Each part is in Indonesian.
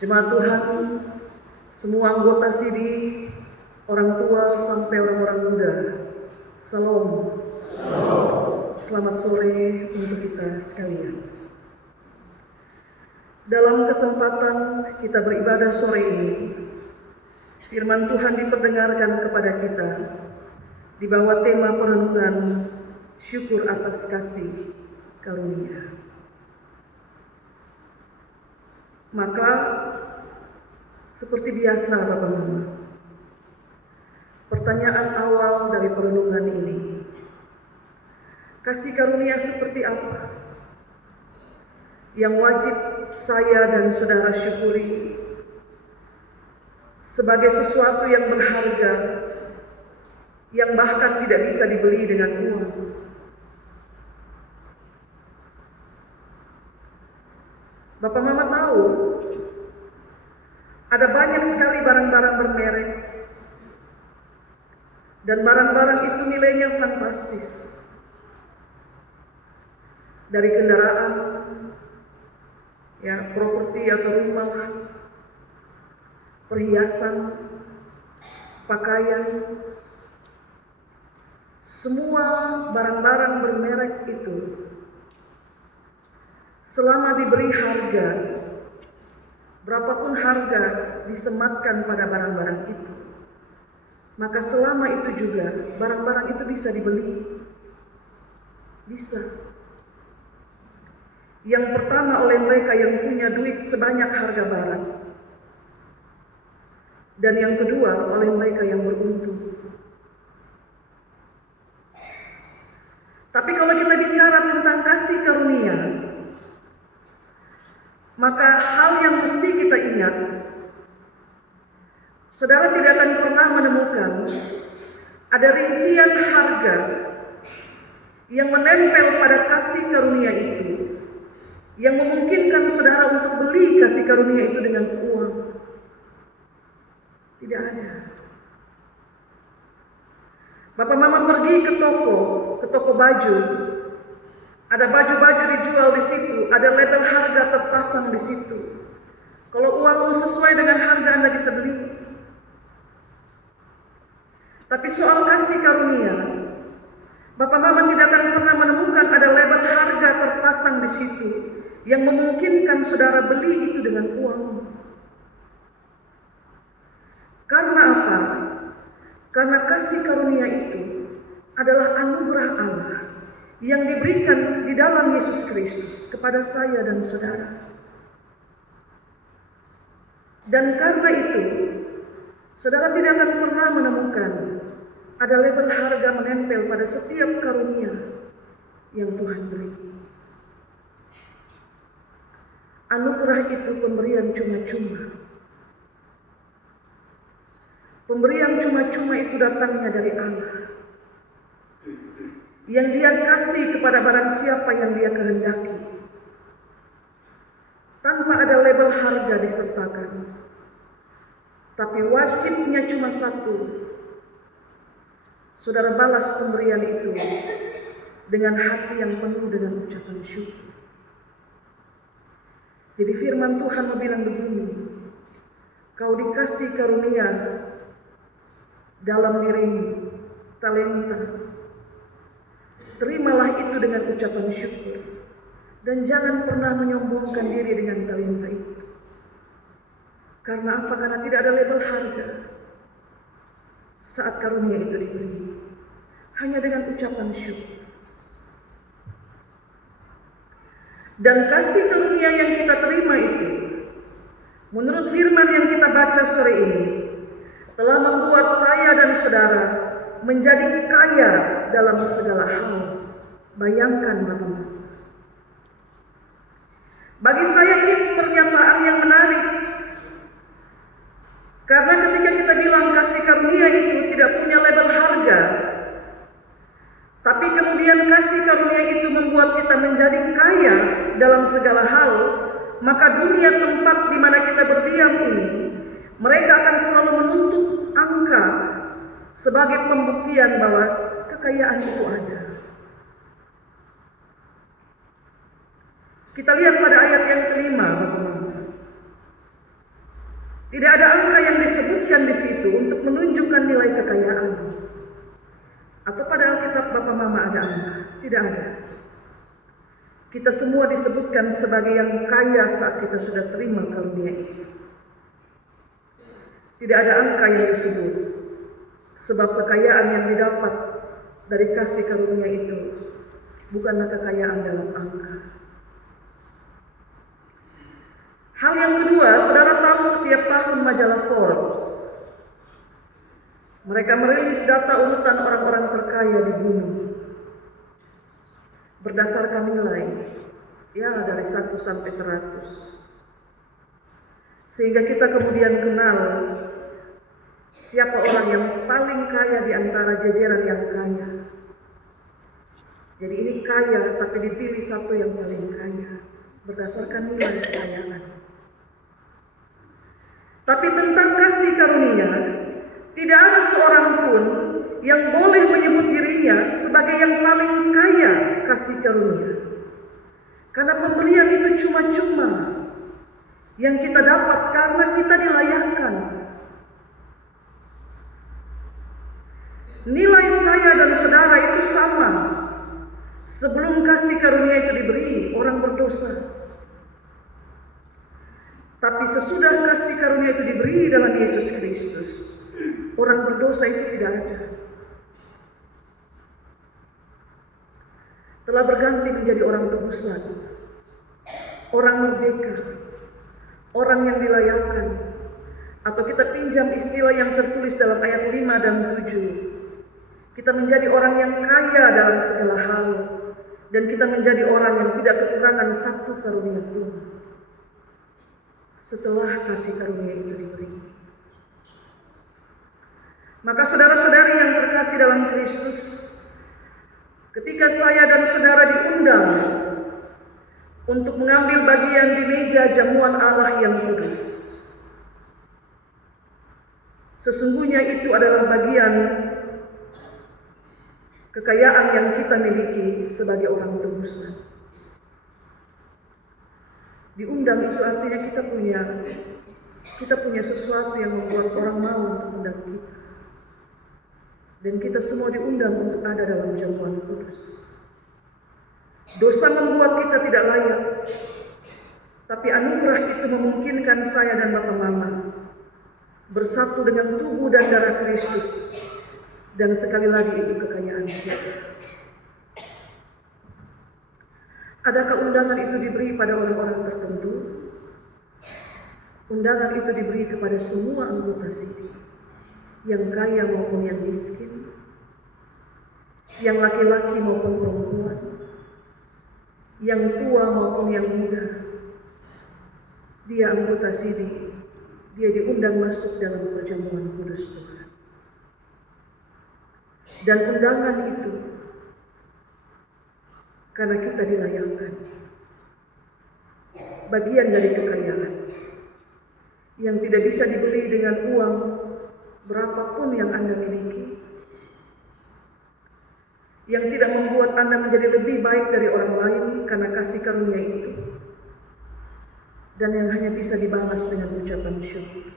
Jemaat Tuhan, semua anggota sini, orang tua sampai orang-orang muda, Salam. Selamat sore untuk kita sekalian. Dalam kesempatan kita beribadah sore ini, firman Tuhan diperdengarkan kepada kita di bawah tema perenungan syukur atas kasih karunia. Maka seperti biasa Bapak Mama, pertanyaan awal dari perenungan ini, kasih karunia seperti apa yang wajib saya dan saudara syukuri sebagai sesuatu yang berharga, yang bahkan tidak bisa dibeli dengan uang? Bapak Mama tahu, ada banyak sekali barang-barang bermerek, dan barang-barang itu nilainya fantastis. Dari kendaraan, properti atau rumah, perhiasan, pakaian, semua barang-barang bermerek itu selama diberi harga, berapapun harga disematkan pada barang-barang itu, maka selama itu juga barang-barang itu bisa dibeli. Bisa. Yang pertama oleh mereka yang punya duit sebanyak harga barang, dan yang kedua oleh mereka yang beruntung. Tapi kalau kita bicara tentang kasih karunia, maka hal yang mesti kita ingat, saudara tidak akan pernah menemukan ada rincian harga yang menempel pada kasih karunia itu, yang memungkinkan saudara untuk beli kasih karunia itu dengan uang. Tidak ada. Bapak Mama pergi ke toko baju, ada baju-baju dijual di situ, ada label harga terpasang di situ. Kalau uangmu sesuai dengan harga, Anda bisa beli. Tapi soal kasih karunia, Bapak Mama tidak akan pernah menemukan ada label harga terpasang di situ yang memungkinkan saudara beli itu dengan uang. Karena apa? Karena kasih karunia itu adalah anugerah Allah yang diberikan di dalam Yesus Kristus kepada saya dan saudara. Dan karena itu, saudara tidak akan pernah menemukan ada label harga menempel pada setiap karunia yang Tuhan beri. Anugerah itu pemberian cuma-cuma. Pemberian cuma-cuma itu datangnya dari Allah, yang Dia kasih kepada barang siapa yang Dia kehendaki, tanpa ada label harga disertakan. Tapi wajibnya cuma satu, saudara balas pemberian itu dengan hati yang penuh dengan ucapan syukur. Jadi firman Tuhan bilang begini, kau dikasih karunia dalam dirimu, talenta. Terimalah itu dengan ucapan syukur, dan jangan pernah menyombongkan diri dengan talenta itu. Karena apa? Karena tidak ada label harga saat karunia itu diberi, hanya dengan ucapan syukur. Dan kasih karunia yang kita terima itu, menurut firman yang kita baca sore ini, telah membuat saya dan saudara menjadi kaya dalam segala hal. Bayangkan Bapak. Bagi saya ini pernyataan yang menarik. Karena ketika kita bilang kasih karunia itu tidak punya label harga, tapi kemudian kasih karunia itu membuat kita menjadi kaya dalam segala hal, maka dunia tempat di mana kita berdiam ini, mereka akan selalu menuntut angka sebagai pembuktian bahwa kekayaan itu ada. Kita lihat pada ayat yang kelima, Bapak-Bapak. Tidak ada angka yang disebutkan di situ untuk menunjukkan nilai kekayaan. Atau pada Alkitab Bapak Mama ada angka? Tidak ada. Kita semua disebutkan sebagai yang kaya saat kita sudah terima karunia itu. Tidak ada angka yang disebut. Sebab kekayaan yang didapat dari kasih karunia itu bukanlah kekayaan dalam angka. Hal yang kedua, saudara tahu setiap tahun majalah Forbes, mereka merilis data urutan orang-orang terkaya di bumi berdasarkan nilai, ya dari 1 sampai 100. Sehingga kita kemudian kenal siapa orang yang paling kaya di antara jajaran yang kaya. Jadi ini kaya, tapi dipilih satu yang paling kaya berdasarkan nilai kekayaan. Tapi tentang kasih karunia, tidak ada seorang pun yang boleh menyebut dirinya sebagai yang paling kaya kasih karunia. Karena pemberian itu cuma-cuma yang kita dapat karena kita dilayakkan. Nilai saya dan saudara itu sama. Sebelum kasih karunia itu diberi, orang berdosa. Tapi sesudah kasih karunia itu diberi dalam Yesus Kristus, orang berdosa itu tidak ada. Telah berganti menjadi orang tebusan, orang merdeka, orang yang dilayakkan. Atau kita pinjam istilah yang tertulis dalam ayat 5 dan 7. Kita menjadi orang yang kaya dalam segala hal, dan kita menjadi orang yang tidak kekurangan satu karunia pun setelah kasih karunia itu diberi. Maka saudara-saudari yang terkasih dalam Kristus, ketika saya dan saudara diundang untuk mengambil bagian di meja jamuan Allah yang kudus, sesungguhnya itu adalah bagian kekayaan yang kita miliki sebagai orang tebusan. Diundang itu artinya kita punya sesuatu yang membuat orang mau untuk undang kita. Dan kita semua diundang untuk ada dalam jamuan kudus. Dosa membuat kita tidak layak, tapi anugerah itu memungkinkan saya dan Bapak Mama bersatu dengan tubuh dan darah Kristus. Dan sekali lagi itu kekayaan kita. Adakah undangan itu diberi pada orang-orang tertentu? Undangan itu diberi kepada semua anggota sini, yang kaya maupun yang miskin, yang laki-laki maupun perempuan, yang tua maupun yang muda. Dia anggota sini, dia diundang masuk dalam perjamuan kudus Tuhan. Dan undangan itu karena kita dilayakkan, bagian dari kekayaan yang tidak bisa dibeli dengan uang berapapun yang Anda miliki, yang tidak membuat Anda menjadi lebih baik dari orang lain karena kasih karunia itu, dan yang hanya bisa dibalas dengan ucapan syukur.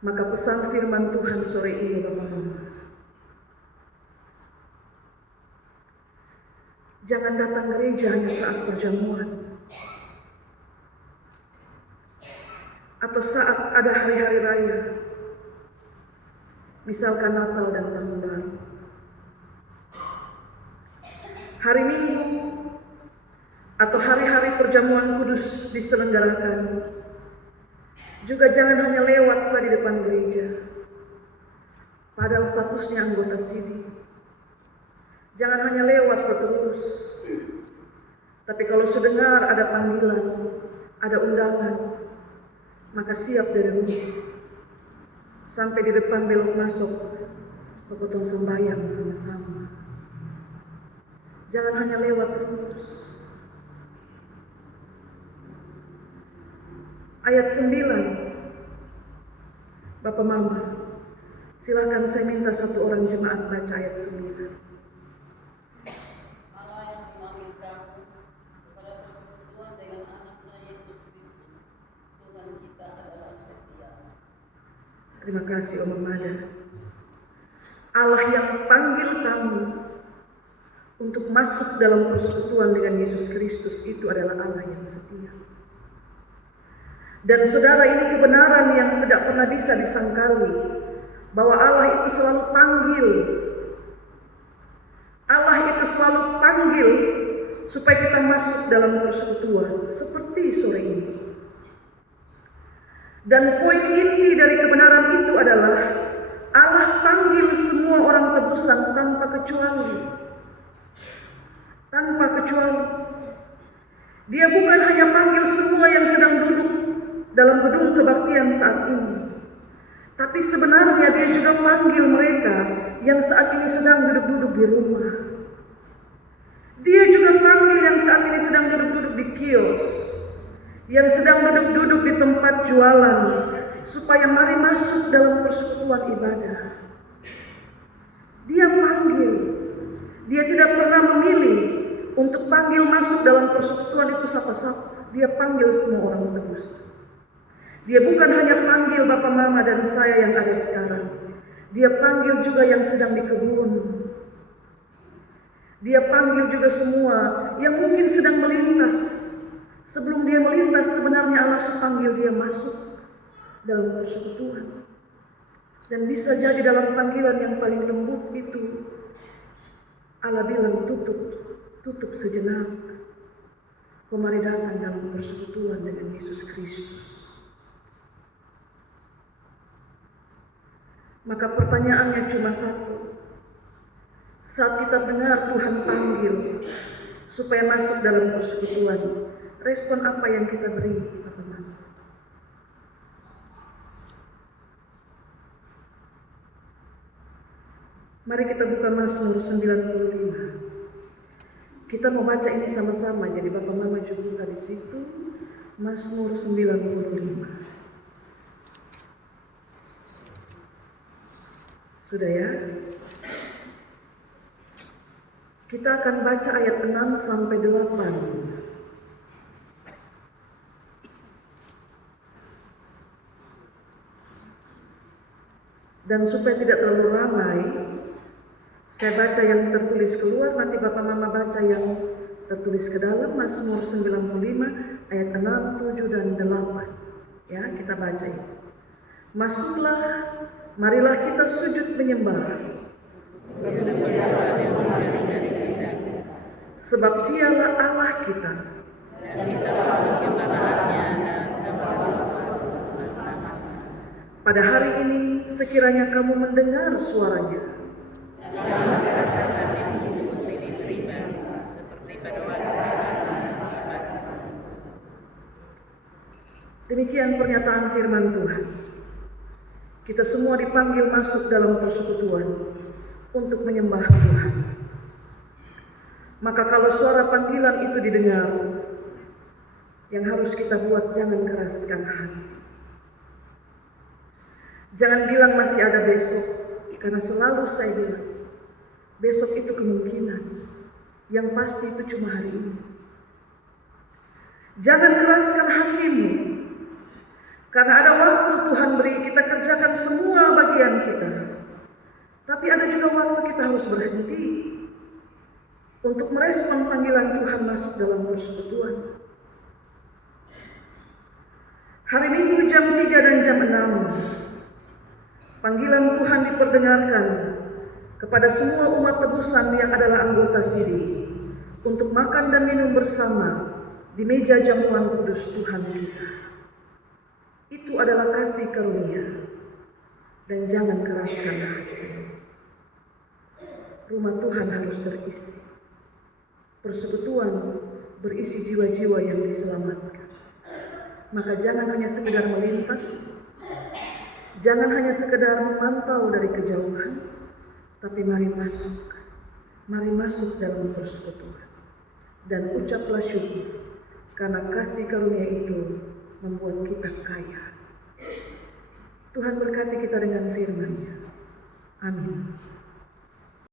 Maka pesan firman Tuhan sore ini, Bapak-Bapak, jangan datang gereja hanya saat perjamuan atau saat ada hari-hari raya, misalkan Natal dan Tahun Baru. Hari Minggu atau hari-hari perjamuan kudus diselenggarakan, juga jangan hanya lewat saat di depan gereja, padahal statusnya anggota sini. Jangan hanya lewat terus. Tapi kalau sudengar ada panggilan, ada undangan, maka siap dari rumah. Sampai di depan belok masuk, potong sembahyang sama-sama. Jangan hanya lewat terus. Ayat 9. Bapak Mama, silakan saya minta satu orang jemaat baca ayat 9. Kepada persekutuan dengan anaknya Yesus Kristus, Tuhan kita adalah Terima kasih Om Mada. Allah yang panggil kamu untuk masuk dalam persekutuan dengan Yesus Kristus itu adalah Allah yang setia. Dan saudara, ini kebenaran yang tidak pernah bisa disangkali, bahwa Allah itu selalu panggil. Allah itu selalu panggil supaya kita masuk dalam persekutuan seperti sore ini. Dan poin inti dari kebenaran itu adalah Allah panggil semua orang tebusan tanpa kecuali. Tanpa kecuali. Dia bukan hanya panggil semua yang sedang duduk dalam gedung kebaktian saat ini, tapi sebenarnya dia juga panggil mereka yang saat ini sedang duduk-duduk di rumah. Dia juga panggil yang saat ini sedang duduk-duduk di kios, yang sedang duduk-duduk di tempat jualan, supaya mari masuk dalam persekutuan ibadah. Dia panggil. Dia tidak pernah memilih untuk panggil masuk dalam persekutuan itu siapa-siapa. Dia panggil semua orang tebus. Dia bukan hanya panggil Bapak Mama dan saya yang ada sekarang. Dia panggil juga yang sedang di kebun. Dia panggil juga semua yang mungkin sedang melintas. Sebelum dia melintas, sebenarnya Allah panggil dia masuk dalam persekutuan. Dan bisa jadi dalam panggilan yang paling lembut itu, Allah bilang tutup sejenak. Mari datang dalam persekutuan dengan Yesus Kristus. Maka pertanyaannya cuma satu. Saat kita dengar Tuhan panggil supaya masuk dalam persekutuan, respon apa yang kita beri, teman-teman? Mari kita buka Mazmur 95. Kita mau baca ini sama-sama, jadi Bapak Mama juga buka di situ. Mazmur 95. Sudah ya? Kita akan baca ayat 6 sampai 8. Dan supaya tidak terlalu ramai, saya baca yang tertulis keluar, nanti Bapak Mama baca yang tertulis ke dalam. Mazmur 95 ayat 6, 7 dan 8. Ya, kita baca ini. Masuklah, marilah kita sujud menyembah. Sebab Dialah Allah kita. Dan itulah penggembalaannya dan Pada hari ini sekiranya kamu mendengar suaranya. janganlah keraskan hatimu diskusi di beriman seperti pada waktu. Demikian pernyataan firman Tuhan. Kita semua dipanggil masuk dalam persekutuan untuk menyembah Tuhan. Maka kalau suara panggilan itu didengar, yang harus kita buat jangan keraskan hati. Jangan bilang masih ada besok, karena selalu saya bilang, besok itu kemungkinan, yang pasti itu cuma hari ini. Jangan keraskan hatimu, karena ada waktu Tuhan beri kita kerjakan semua bagian kita. Tapi ada juga waktu kita harus berhenti untuk merespon panggilan Tuhan masuk dalam persekutuan. Hari Minggu jam 3 dan jam 6, panggilan Tuhan diperdengarkan kepada semua umat tebusan yang adalah anggota SIDI untuk makan dan minum bersama di meja jamuan kudus Tuhan kita. Itu adalah kasih karunia, dan jangan keraskan hati. Rumah Tuhan harus terisi. Persekutuan berisi jiwa-jiwa yang diselamatkan. Maka jangan hanya sekedar melintas, jangan hanya sekedar memantau dari kejauhan, tapi mari masuk dalam persekutuan. Dan ucaplah syukur, karena kasih karunia itu membuat kita kaya. Tuhan berkati kita dengan firman-Nya. Amin.